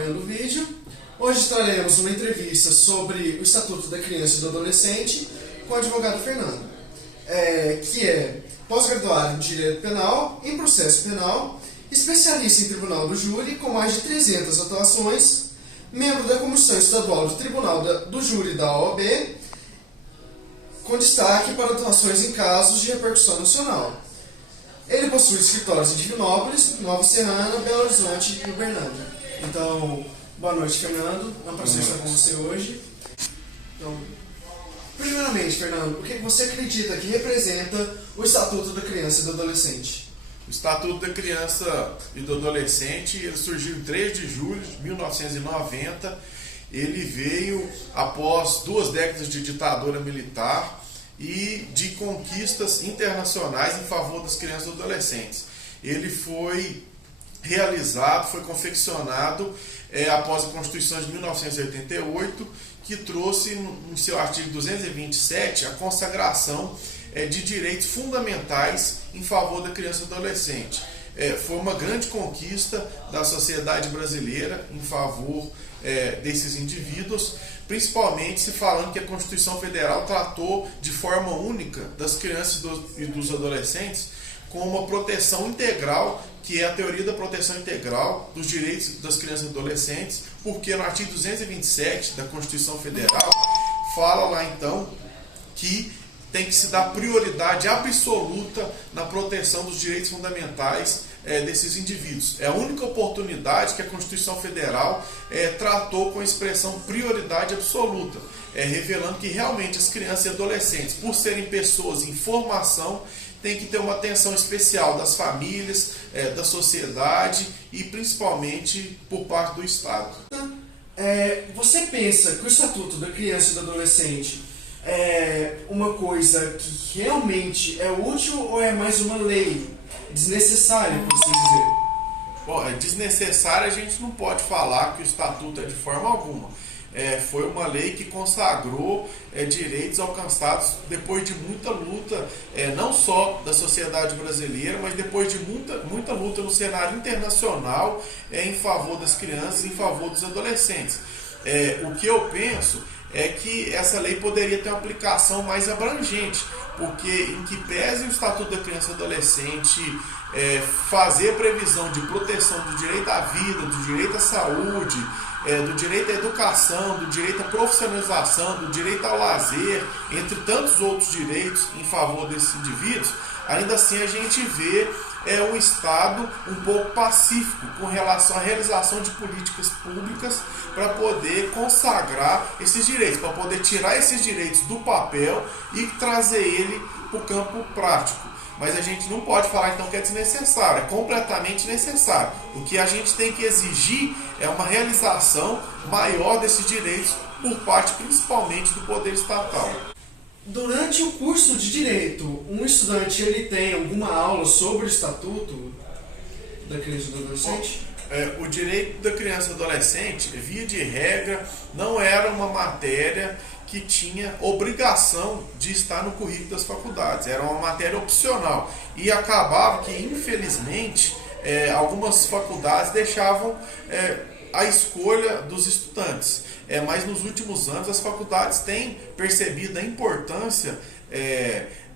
acompanhando o vídeo. Hoje traremos uma entrevista sobre o Estatuto da Criança e do Adolescente com o advogado Fernando, que é pós-graduado em Direito Penal, em Processo Penal, especialista em Tribunal do Júri com mais de 300 atuações, membro da Comissão Estadual do Tribunal do Júri da OAB, com destaque para atuações em casos de repercussão nacional. Ele possui escritórios em Divinópolis, Nova Serrana, Belo Horizonte e Uberlândia. Então, boa noite, Fernando. É um prazer estar com você hoje. Então, primeiramente, Fernando, o que você acredita que representa o Estatuto da Criança e do Adolescente? O Estatuto da Criança e do Adolescente ele surgiu em 3 de julho de 1990. Ele veio após 2 décadas de ditadura militar e de conquistas internacionais em favor das crianças e adolescentes. Ele foi realizado, foi confeccionado após a Constituição de 1988, que trouxe no seu artigo 227 a consagração de direitos fundamentais em favor da criança e adolescente. Foi uma grande conquista da sociedade brasileira em favor desses indivíduos, principalmente se falando que a Constituição Federal tratou de forma única das crianças e dos adolescentes com uma proteção integral, que é a teoria da proteção integral dos direitos das crianças e adolescentes, porque no artigo 227 da Constituição Federal fala lá então que tem que se dar prioridade absoluta na proteção dos direitos fundamentais desses indivíduos. É a única oportunidade que a Constituição Federal tratou com a expressão prioridade absoluta, revelando que realmente as crianças e adolescentes, por serem pessoas em formação, têm que ter uma atenção especial das famílias, da sociedade e principalmente por parte do Estado. Você pensa que o Estatuto da Criança e do Adolescente é uma coisa que realmente é útil ou é mais uma lei desnecessária, por assim dizer? Bom, desnecessária a gente não pode falar que o Estatuto é de forma alguma. Foi uma lei que consagrou direitos alcançados depois de muita luta, não só da sociedade brasileira, mas depois de muita luta no cenário internacional em favor das crianças, em favor dos adolescentes. O que eu penso é que essa lei poderia ter uma aplicação mais abrangente, porque em que pese o Estatuto da Criança e Adolescente fazer previsão de proteção do direito à vida, do direito à saúde, do direito à educação, do direito à profissionalização, do direito ao lazer, entre tantos outros direitos em favor desses indivíduos, ainda assim a gente vê um Estado um pouco pacífico com relação à realização de políticas públicas para poder consagrar esses direitos, para poder tirar esses direitos do papel e trazer ele para o campo prático. Mas a gente não pode falar então que é desnecessário, é completamente necessário. O que a gente tem que exigir é uma realização maior desses direitos por parte principalmente do poder estatal. Durante o curso de Direito, um estudante ele tem alguma aula sobre o Estatuto da Criança e do Adolescente? O direito da criança e adolescente, via de regra, não era uma matéria que tinha obrigação de estar no currículo das faculdades, era uma matéria opcional e acabava que, infelizmente, algumas faculdades deixavam a escolha dos estudantes. Mas nos últimos anos as faculdades têm percebido a importância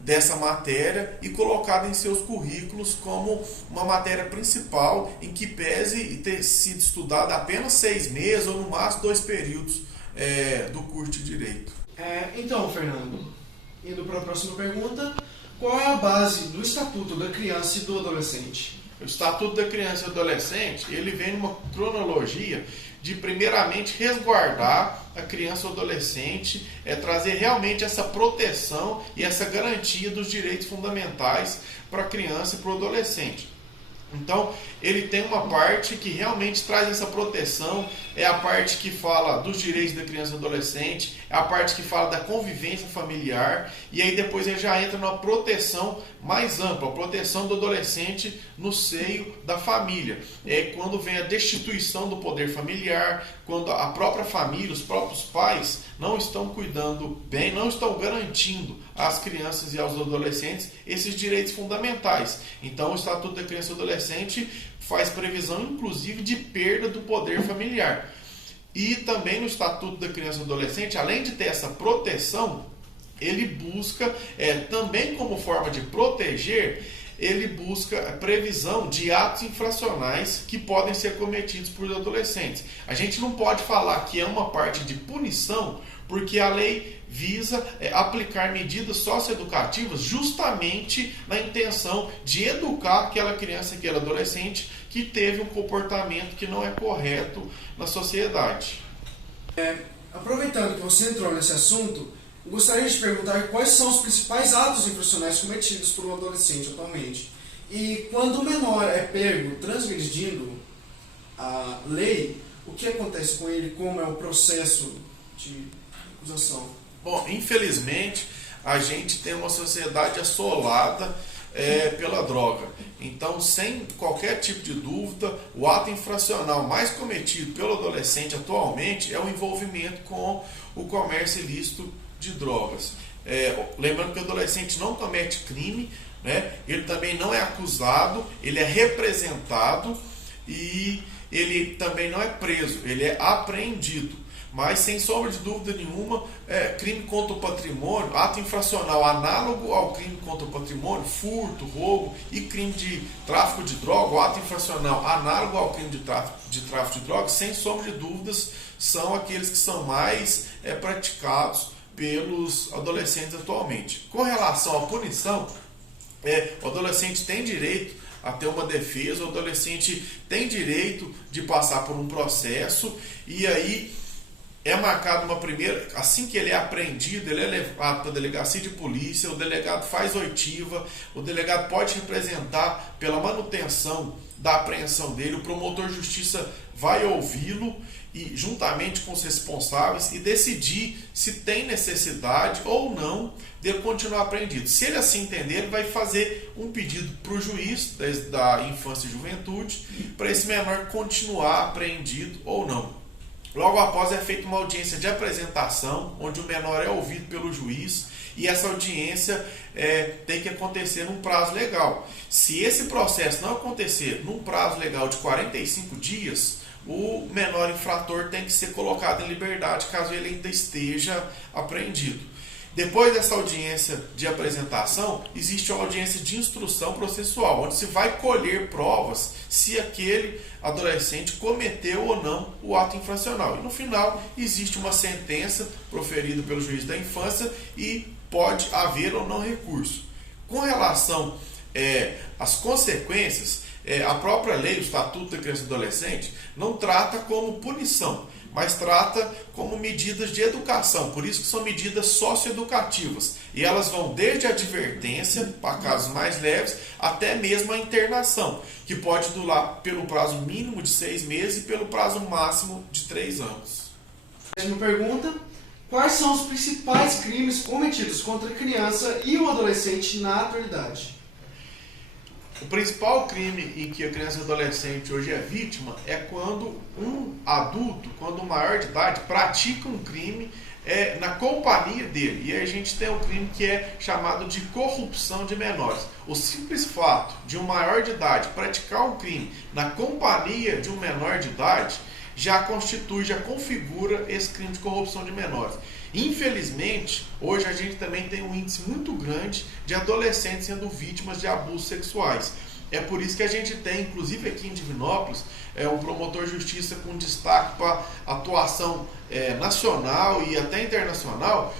dessa matéria e colocado em seus currículos como uma matéria principal, em que pese ter sido estudada apenas 6 meses ou no máximo 2 períodos do curso de Direito. Então, Fernando, indo para a próxima pergunta, qual é a base do Estatuto da Criança e do Adolescente? O Estatuto da Criança e Adolescente ele vem numa cronologia de primeiramente resguardar a criança ou adolescente, trazer realmente essa proteção e essa garantia dos direitos fundamentais para a criança e para o adolescente. Então, ele tem uma parte que realmente traz essa proteção, é a parte que fala dos direitos da criança e adolescente, é a parte que fala da convivência familiar, e aí depois ele já entra numa proteção mais ampla, a proteção do adolescente no seio da família. É quando vem a destituição do poder familiar, quando a própria família, os próprios pais não estão cuidando bem, não estão garantindo às crianças e aos adolescentes esses direitos fundamentais. Então, o Estatuto da Criança e Adolescente adolescente faz previsão, inclusive, de perda do poder familiar. E também no Estatuto da Criança e do Adolescente, além de ter essa proteção, ele busca, também como forma de proteger, ele busca a previsão de atos infracionais que podem ser cometidos por adolescentes. A gente não pode falar que é uma parte de punição, porque a lei visa aplicar medidas socioeducativas justamente na intenção de educar aquela criança, aquele adolescente que teve um comportamento que não é correto na sociedade. Aproveitando que você entrou nesse assunto, eu gostaria de perguntar quais são os principais atos infracionais cometidos por um adolescente atualmente. E quando o menor é pego transgredindo a lei, o que acontece com ele? Como é o processo de acusação? Bom, infelizmente, a gente tem uma sociedade assolada pela droga. Então, sem qualquer tipo de dúvida, o ato infracional mais cometido pelo adolescente atualmente é o envolvimento com o comércio ilícito de drogas. Lembrando que o adolescente não comete crime, né? Ele também não é acusado, ele é representado e ele também não é preso, ele é apreendido. Mas, sem sombra de dúvida nenhuma, crime contra o patrimônio, ato infracional análogo ao crime contra o patrimônio, furto, roubo e crime de tráfico de droga, o ato infracional análogo ao crime de tráfico de drogas, sem sombra de dúvidas, são aqueles que são mais praticados pelos adolescentes atualmente. Com relação à punição, o adolescente tem direito a ter uma defesa, o adolescente tem direito de passar por um processo e aí é marcado uma primeira, assim que ele é apreendido, ele é levado para a delegacia de polícia, o delegado faz oitiva, o delegado pode representar pela manutenção da apreensão dele, o promotor de justiça vai ouvi-lo e juntamente com os responsáveis e decidir se tem necessidade ou não dele continuar apreendido. Se ele assim entender, ele vai fazer um pedido para o juiz da infância e juventude para esse menor continuar apreendido ou não. Logo após é feita uma audiência de apresentação, onde o menor é ouvido pelo juiz e essa audiência tem que acontecer num prazo legal. Se esse processo não acontecer num prazo legal de 45 dias, o menor infrator tem que ser colocado em liberdade caso ele ainda esteja apreendido. Depois dessa audiência de apresentação, existe uma audiência de instrução processual, onde se vai colher provas se aquele adolescente cometeu ou não o ato infracional. E no final, existe uma sentença proferida pelo juiz da infância e pode haver ou não recurso. Com relação às consequências, a própria lei, o Estatuto da Criança e do Adolescente, não trata como punição, mas trata como medidas de educação, por isso que são medidas socioeducativas. E elas vão desde a advertência, para casos mais leves, até mesmo a internação, que pode durar pelo prazo mínimo de 6 meses e pelo prazo máximo de 3 anos. Uma pergunta: quais são os principais crimes cometidos contra a criança e o adolescente na atualidade? O principal crime em que a criança e o adolescente hoje é vítima é quando um adulto, quando um maior de idade, pratica um crime na companhia dele. E aí a gente tem um crime que é chamado de corrupção de menores. O simples fato de um maior de idade praticar um crime na companhia de um menor de idade já constitui, já configura esse crime de corrupção de menores. Infelizmente, hoje a gente também tem um índice muito grande de adolescentes sendo vítimas de abusos sexuais. É por isso que a gente tem, inclusive aqui em Divinópolis, um promotor de justiça com destaque para atuação nacional e até internacional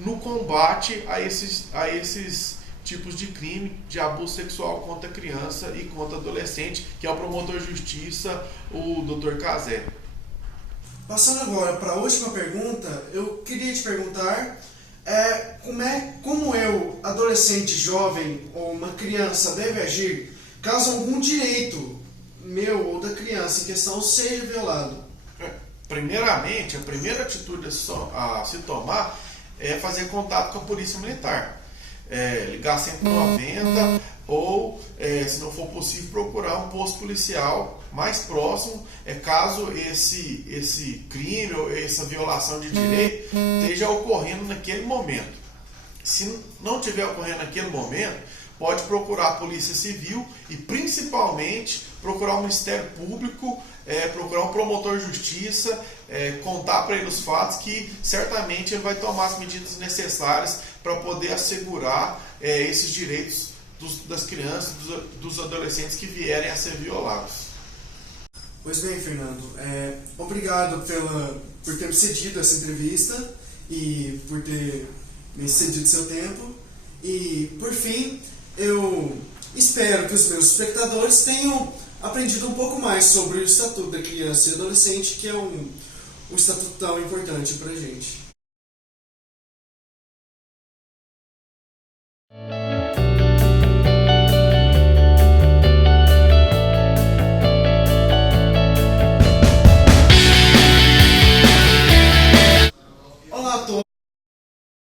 no combate a esses tipos de crime de abuso sexual contra criança e contra adolescente, que é o promotor de justiça, o Dr. Cazé. Passando agora para a última pergunta, eu queria te perguntar como eu, adolescente, jovem ou uma criança, deve agir caso algum direito meu ou da criança em questão seja violado. Primeiramente, a primeira atitude a se tomar é fazer contato com a polícia militar. Ligar 190 ou, se não for possível, procurar um posto policial mais próximo, caso esse crime ou essa violação de direito esteja ocorrendo naquele momento. Se não estiver ocorrendo naquele momento, pode procurar a Polícia Civil e principalmente procurar o Ministério Público, procurar um promotor de justiça, contar para ele os fatos, que certamente ele vai tomar as medidas necessárias para poder assegurar esses direitos das crianças, dos adolescentes que vierem a ser violados. Pois bem, Fernando, obrigado por ter me cedido essa entrevista e por ter me cedido seu tempo. E, por fim, eu espero que os meus espectadores tenham aprendido um pouco mais sobre o Estatuto da Criança e Adolescente, que é um estatuto tão importante para a gente.